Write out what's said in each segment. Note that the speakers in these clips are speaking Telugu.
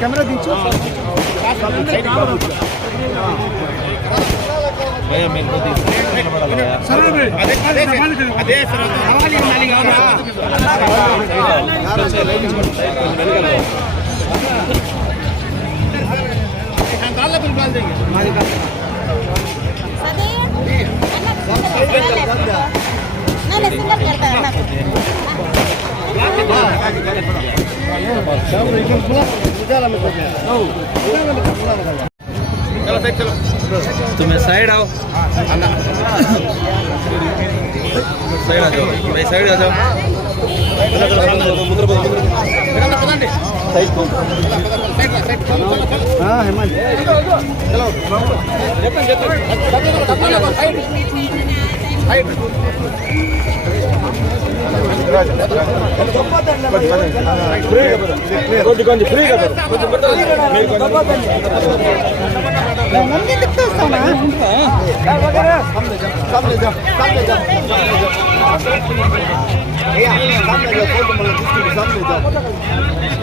कैमरा दीचो तुम्हें साइड आओ, साइड आ जाओ भाई, साइड आ जाओ। हाँ हेमंत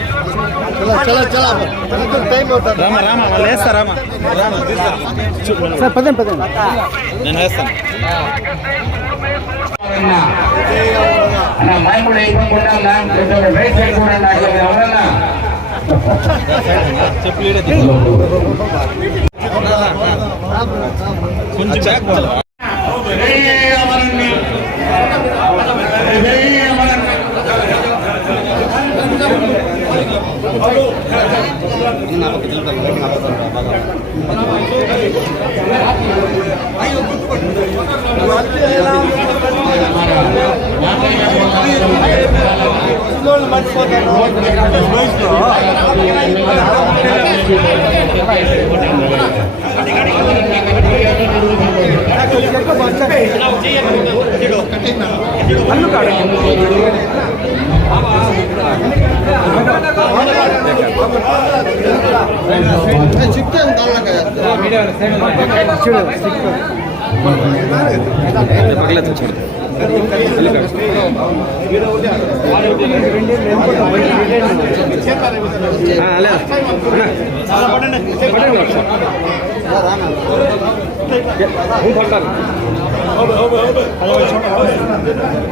चलो चला चला टाइम అవుతా రామ రామ వాళ్ళు వేస్తా రామ రామ సార్ పదండి పదండి నేను వేస్తాను అన్న మైకులు వేయకుండా కొంచెం వెయిట్ చేయకుండా ఎవరన్నా కొంచెం బ్యాక్ పోవాలి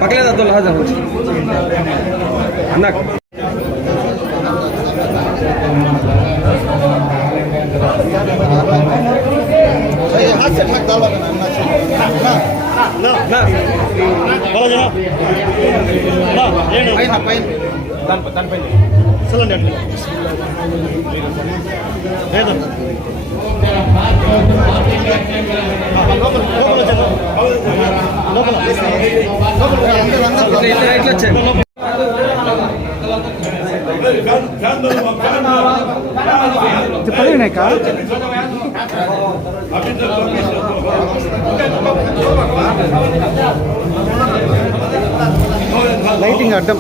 पकड़े तो लहाजा अन्ना हाथ से ढक डालो ना ना बोलो जरा ना ये ना पैन पैन तन पैन चलन डट दे दो లైటింగ్ అడ్డం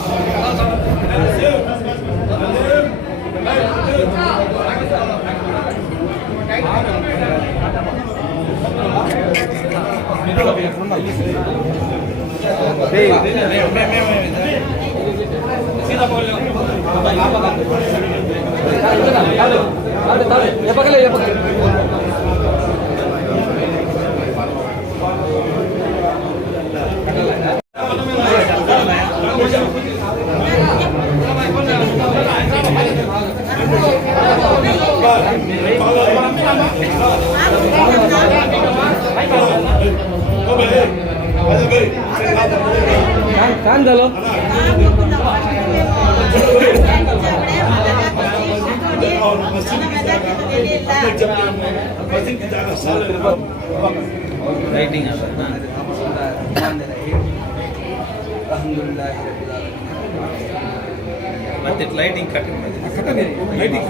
कान डालो लाइटिंग ಮತ್ತೆ ಲೈಟಿಂಗ್ ಕಟ್ಟೆ ಲೈಟಿಂಗ್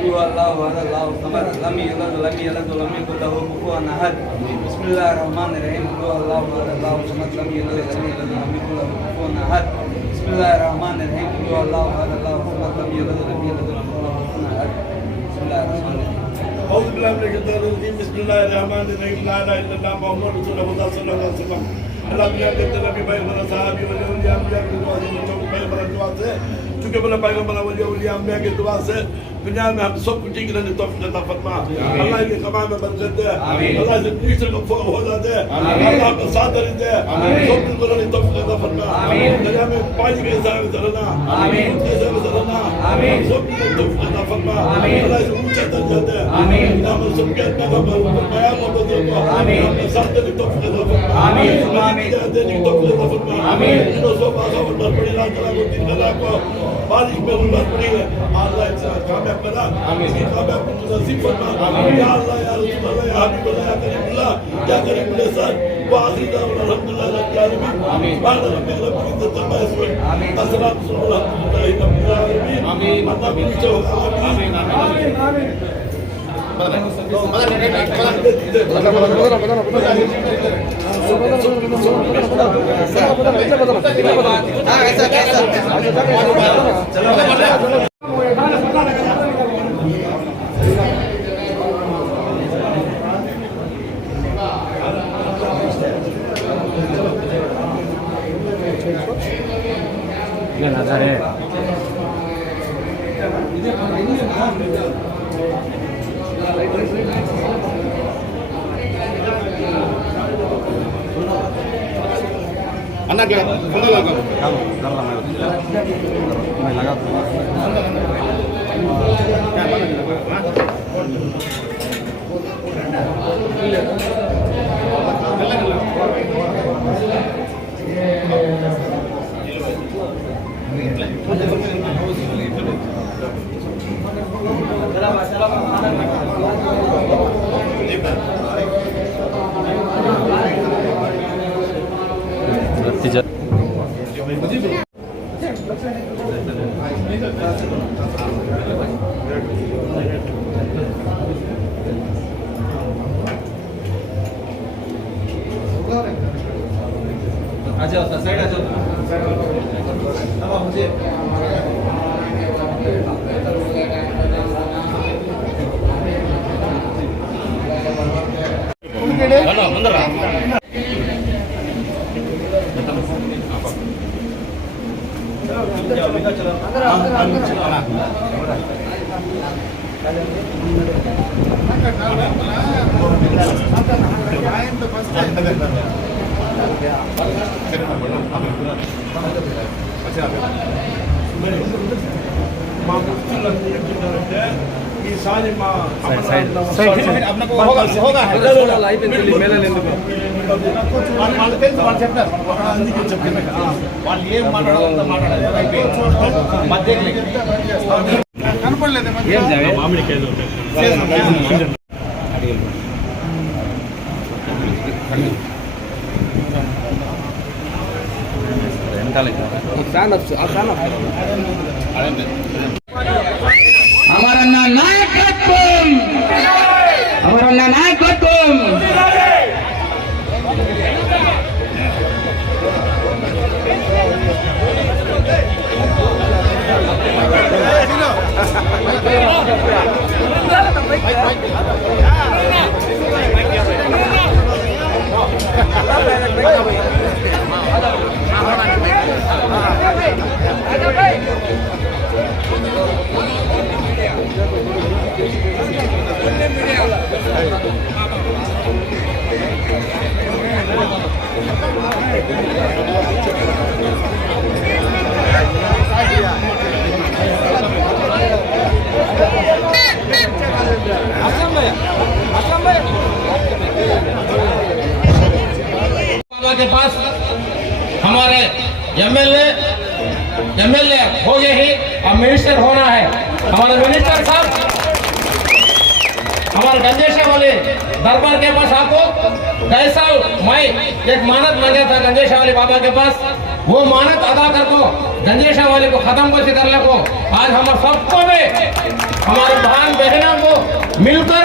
هو الله هذا الله الصمد لم يلد ولم يولد ولم يكن له كفوا احد بسم الله الرحمن الرحيم هو الله هذا الله الصمد لم يلد ولم يولد ولم يكن له كفوا احد بسم الله الرحمن الرحيم هو الله هذا الله الصمد لم يلد ولم يولد ولم يكن له كفوا احد بسم الله الرحمن الرحيم أعوذ بالله من الشيطان الرجيم بسم الله الرحمن الرحيم لا إله إلا الله محمد رسول الله صلى الله عليه وسلم अल्लाह दुनिया के अंदर नबी भाई बना साहब वली वली अंबिया की दुआ से जो भाई बना दुआ से चूंकि बना पैगंबर वली वली अंबिया की दुआ से दुनिया में हम सब कुछ ठीक रहने तौफीक अता फरमा अल्लाह के कमा में बरकत दे अल्लाह से नीचे को फौक हो जाते अल्लाह का साथ दे सब कुछ करने तौफीक अता फरमा दुनिया में पानी के हिसाब से चलना आमीन के हिसाब से चलना आमीन सब कुछ तौफीक अता फरमा अल्लाह से ऊंचा दर्जा दे आमीन नाम सब के पैगंबर फरमाया मोहब्बत को आमीन साथ दे तौफीक अता फरमा आमीन आमीन देने तौफीक अता फरमा आमीन इन सब बातों पर बड़ी रात को दिन रात को बारिश में उल्लास पड़ी है अल्लाह इस कामयाब करा इसकी कामयाब को नसीब फरमा या अल्लाह या रसूल अल्लाह या हबीब अल्लाह या करीम अल्लाह सर वाहिदा अल्हम्दुलिल्लाह रब्बिल आलमीन आमीन सुभान रब्बिल इज्जत अम्मा यसिफून आमीन अस्सलातु अल्हम्दुलिल्लाह रब्बिल आलमीन आमीन आमीन आमीन आमीन अन्ना क्या बंदा लगा मैं लगा आजा साइड आजा अब मुझे हमारा नायकत्व हमारा नायकत्व के पास हमारे एमएलए हो गए ही अब मिनिस्टर होना है। हमारे मिनिस्टर साहब हमारे गंजेशा वाले दरबार के पास आपको गए साल मैं एक मानत मांगा था गंजेशा वाले बाबा के पास, वो मानत अदा कर को गंजेशा वाले को खत्म को करने को आज हम सबको में हमारे बहन बहनों को मिलकर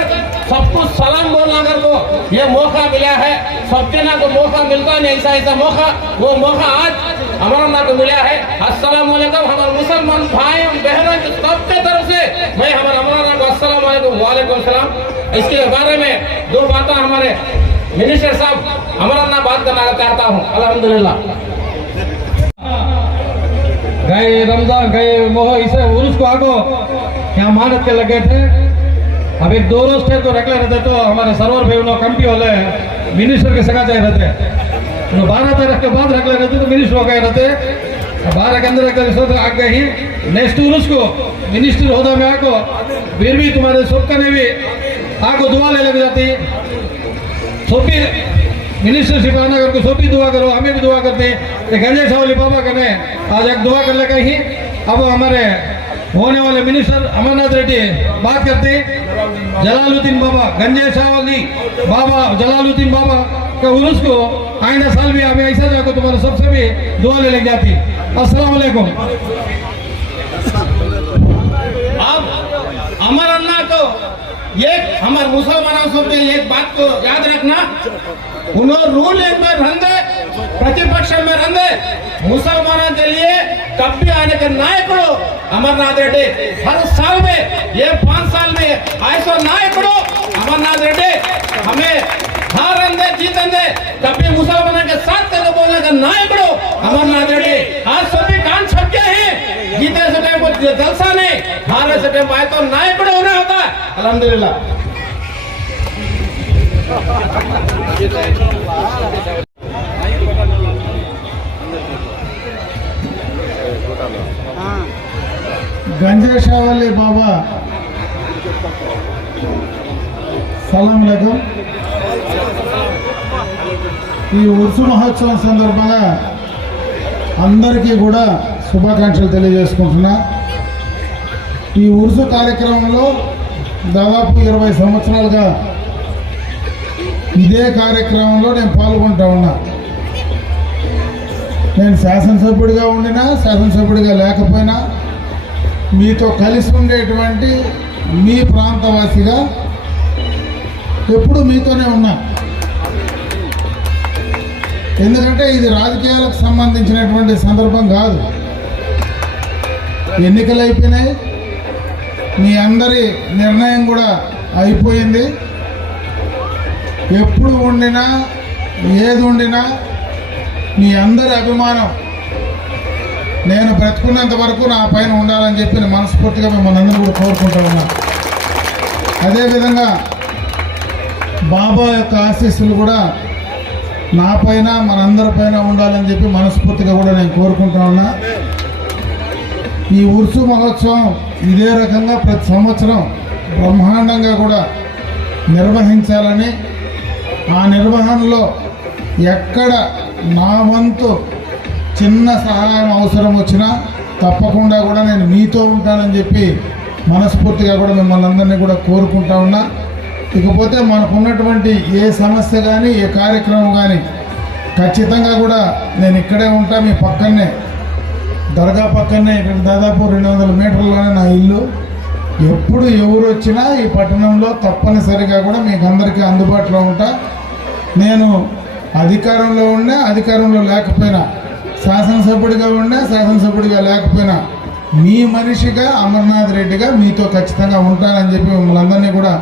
सबको सलाम बोलना कर को ये मौका मिला है। सबके ना को मौका मिलता नहीं ऐसा मौका, वो मौका आज हमारा ना को मिला है। अस्सलाम वालेकुम हमारे मुसलमान भाई बहनों के सबके तरफ से मैं हमारा को अस्सलाम वालेकुम वालेकुम सलाम। इसके बारे में दो बातें हमारे मिनिस्टर साहब अमरन्ना बात करना चाहता हूँ। अल्हम्दुलिल्लाह गए रमजान गए मोह इसे उर्स को आगो यहाँ मानत के लगे थे। अब एक 2 रोज थे तो रखले रहते तो हमारे सर्वर भाई उन्होंने कमिटी वाले मिनिस्टर के सगा जाए रहते 12 तारीख के बाद रखले रहते तो मिनिस्टर हो गए रहते 12 के अंदर आगे ही नेक्स्ट उर्स को मिनिस्टर होदा में आको फिर भी तुम्हारे सबका ने भी आको दुआ ले लग जाती। सोपी मिनिस्टरशिप आना करके सोपी दुआ करो, हमें भी दुआ करते हैं। गंजे शावली बाबा कने आज एक दुआ कर लेगा ही। अब हमारे होने वाले मिनिस्टर अमरनाथ रेड्डी बात करते जलालुद्दीन बाबा गंजे शावली बाबा जलालुद्दीन बाबा का उर्स को आइंदा साल भी हमें ऐसा जाकर तुम्हारे सबसे भी दुआ ले लग जाती। अस्सलाम वालेकुम। अब अमरन्ना को ये हमारे मुसलमानों से भी एक बात को याद रखना, उन्होंने रूल में रंधे प्रतिपक्ष में रंधे मुसलमानों के लिए कभी आने का नायकों अमरनाथ रेड्डी हर साल में ये 5 साल में ऐसा नायकों अमरनाथ रेड्डी हमें हार रंधे जीत रंधे कभी मुसलमानों के साथ का बोलने का नायकों अमरनाथ रेड्डी आज सभी कान छप गए हैं। जीते से टाइम को जलसा नहीं, हारे से टाइम आए तो नायकों होना होता है। अल्हम्दुलिल्लाह गंजे शावली बाबा సలాం అలైకుం। ఈ ఉర్సు మహోత్సవం సందర్భంగా అందరికీ కూడా శుభాకాంక్షలు తెలియజేసుకుంటున్నా। ఈ ఉర్సు కార్యక్రమంలో దాదాపు 20 సంవత్సరాలుగా ఇదే కార్యక్రమంలో నేను పాల్గొంటూ ఉన్నా। నేను శాసనసభ్యుడిగా ఉండినా శాసనసభ్యుడిగా లేకపోయినా మీతో కలిసి ఉండేటువంటి మీ ప్రాంతవాసిగా ఎప్పుడు మీతోనే ఉన్నా। ఎందుకంటే ఇది రాజకీయాలకు సంబంధించినటువంటి సందర్భం కాదు। ఎన్నికలు అయిపోయినాయి, మీ అందరి నిర్ణయం కూడా అయిపోయింది। ఎప్పుడు ఉండినా ఏది ఉండినా మీ అందరి అభిమానం నేను బ్రతుకున్నంత వరకు నా పైన ఉండాలని చెప్పి నేను మనస్ఫూర్తిగా మిమ్మల్ని అందరూ కూడా కోరుకుంటూ ఉన్నాను। అదేవిధంగా బాబా యొక్క ఆశీస్సులు కూడా నా పైన మనందరిపైన ఉండాలని చెప్పి మనస్ఫూర్తిగా కూడా నేను కోరుకుంటా ఉన్నా। ఈ ఉర్సు మహోత్సవం ఇదే రకంగా ప్రతి సంవత్సరం బ్రహ్మాండంగా కూడా నిర్వహించాలని, ఆ నిర్వహణలో ఎక్కడ నా వంతు చిన్న సహాయం అవసరం వచ్చినా తప్పకుండా కూడా నేను మీతో ఉంటానని చెప్పి మనస్ఫూర్తిగా కూడా మిమ్మల్ని అందరినీ కూడా కోరుకుంటా ఉన్నా। ఇకపోతే మనకున్నటువంటి ఏ సమస్య కానీ ఏ కార్యక్రమం కానీ ఖచ్చితంగా కూడా నేను ఇక్కడే ఉంటా, మీ పక్కనే దర్గా పక్కనే, ఇక్కడ దాదాపు 200 మీటర్లోనే నా ఇల్లు। ఎప్పుడు ఎవరు వచ్చినా ఈ పట్టణంలో తప్పనిసరిగా కూడా మీకు అందరికీ అందుబాటులో ఉంటా। నేను అధికారంలో ఉన్నా అధికారంలో లేకపోయినా, శాసనసభ్యుడిగా ఉన్నా శాసనసభ్యుడిగా లేకపోయినా మీ మనిషిగా అమర్నాథ్ రెడ్డిగా మీతో ఖచ్చితంగా ఉంటానని చెప్పి మిమ్మల్ని అందరినీ కూడా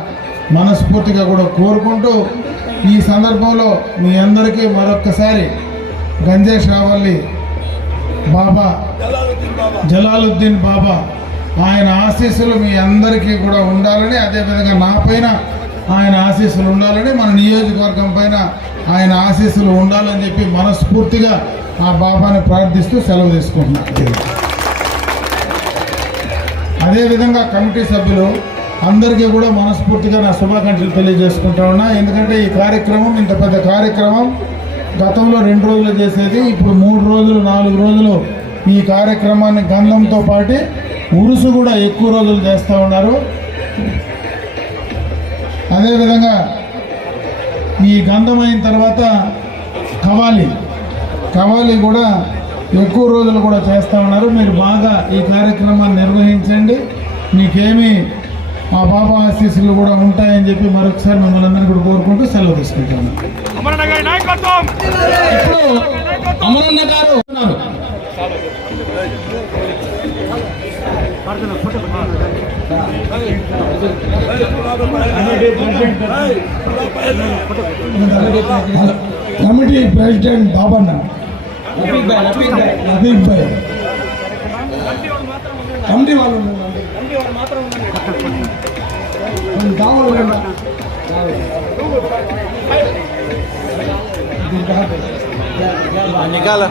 మనస్ఫూర్తిగా కూడా కోరుకుంటూ ఈ సందర్భంలో మీ అందరికీ మరొక్కసారి గంజే షావలి బాబా జలాలుద్దీన్ బాబా ఆయన ఆశీస్సులు మీ అందరికీ కూడా ఉండాలని, అదేవిధంగా నా పైన ఆయన ఆశీస్సులు ఉండాలని, మన నియోజకవర్గం పైన ఆయన ఆశీస్సులు ఉండాలని చెప్పి మనస్ఫూర్తిగా ఆ బాబాని ప్రార్థిస్తూ సెలవు తీసుకుంటున్నాను। అదేవిధంగా కమిటీ సభ్యులు అందరికీ కూడా మనస్ఫూర్తిగా నా శుభాకాంక్షలు తెలియజేసుకుంటా ఉన్నా। ఎందుకంటే ఈ కార్యక్రమం ఇంత పెద్ద కార్యక్రమం గతంలో 2 రోజులు చేసేది, ఇప్పుడు 3 రోజులు 4 రోజులు ఈ కార్యక్రమాన్ని గంధంతో పాటు ఉరుసు కూడా ఎక్కువ రోజులు చేస్తూ ఉన్నారు। అదేవిధంగా ఈ గంధం అయిన తర్వాత కవాలి కూడా ఎక్కువ రోజులు కూడా చేస్తూ ఉన్నారు। మీరు బాగా ఈ కార్యక్రమాన్ని నిర్వహించండి, మీకేమీ ఆ బాబా ఆశీస్సులు కూడా ఉంటాయని చెప్పి మరొకసారి మిమ్మల్ని అందరినీ కూడా కోరుకుంటూ సెలవు తీసుకుంటాను। ఇప్పుడు అమరన్న గారు కమిటీ ప్రెసిడెంట్ బాబన్న లబీక్ భాయ్ కమిటీ వాళ్ళు निकाला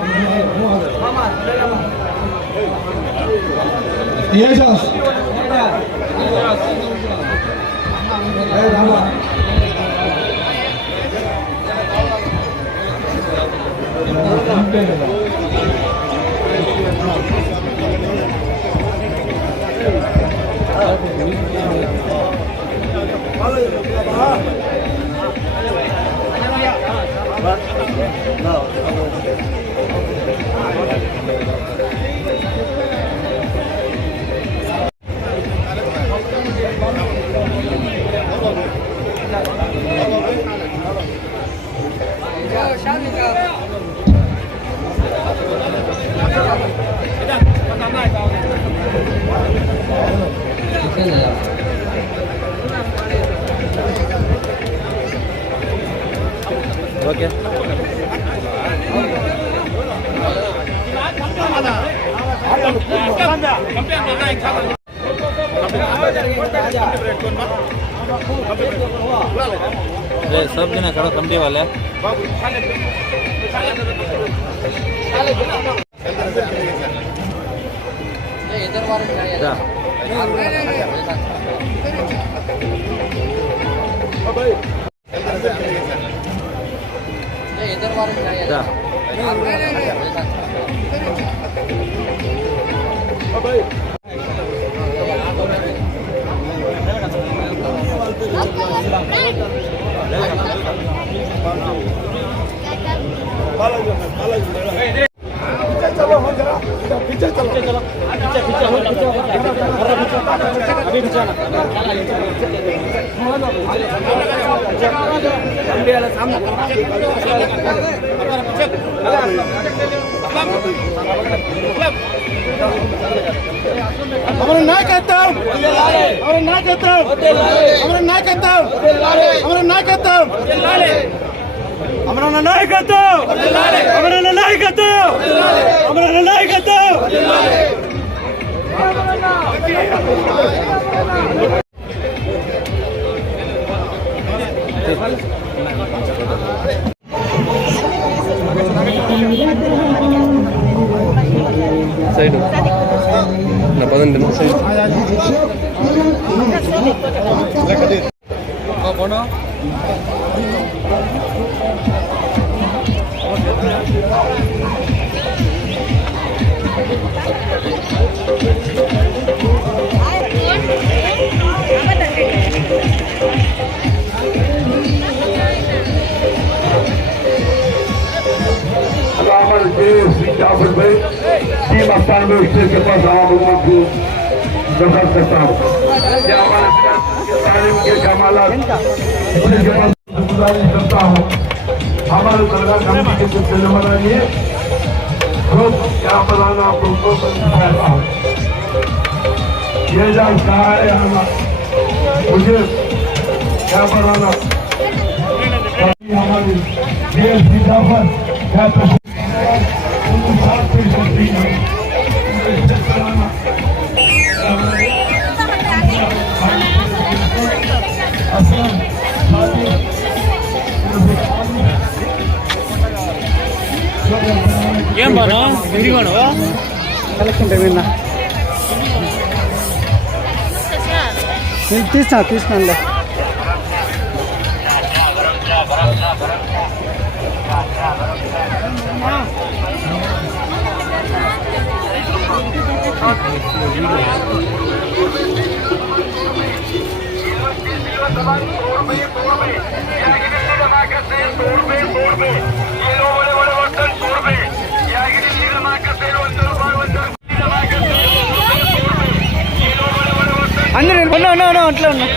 ఏజాస్ ओके सब जना करो कमटी वाले इधर हमारा नायकत्व हमारा नायकत्व हमारा नायकत्व हमारा नायकत्व हमारा नायकत्व हमारा नायकत्व हमारा नायकत्व సైడ్ నా పదండి సైడ్ పోనా श्री जाफर भाई टीम स्थान में स्टेज के पास आवाम लोगों को दरखास्त करता हूँ क्या हमारे तालीम के कमालात स्टेज के पास गुजारिश करता हूँ हमारे दरगाह कमेटी के जो चलने वाला ये खुद क्या बनाना आपको कहता हूँ ये जान कहा है मुझे क्या बनाना हमारी देश की जाफर क्या ఏం బాను ఎందుకు బాను కలెక్షన్ టైం ఏందా నేను తీసినానులే అందరూ అట్లా ఉన్నా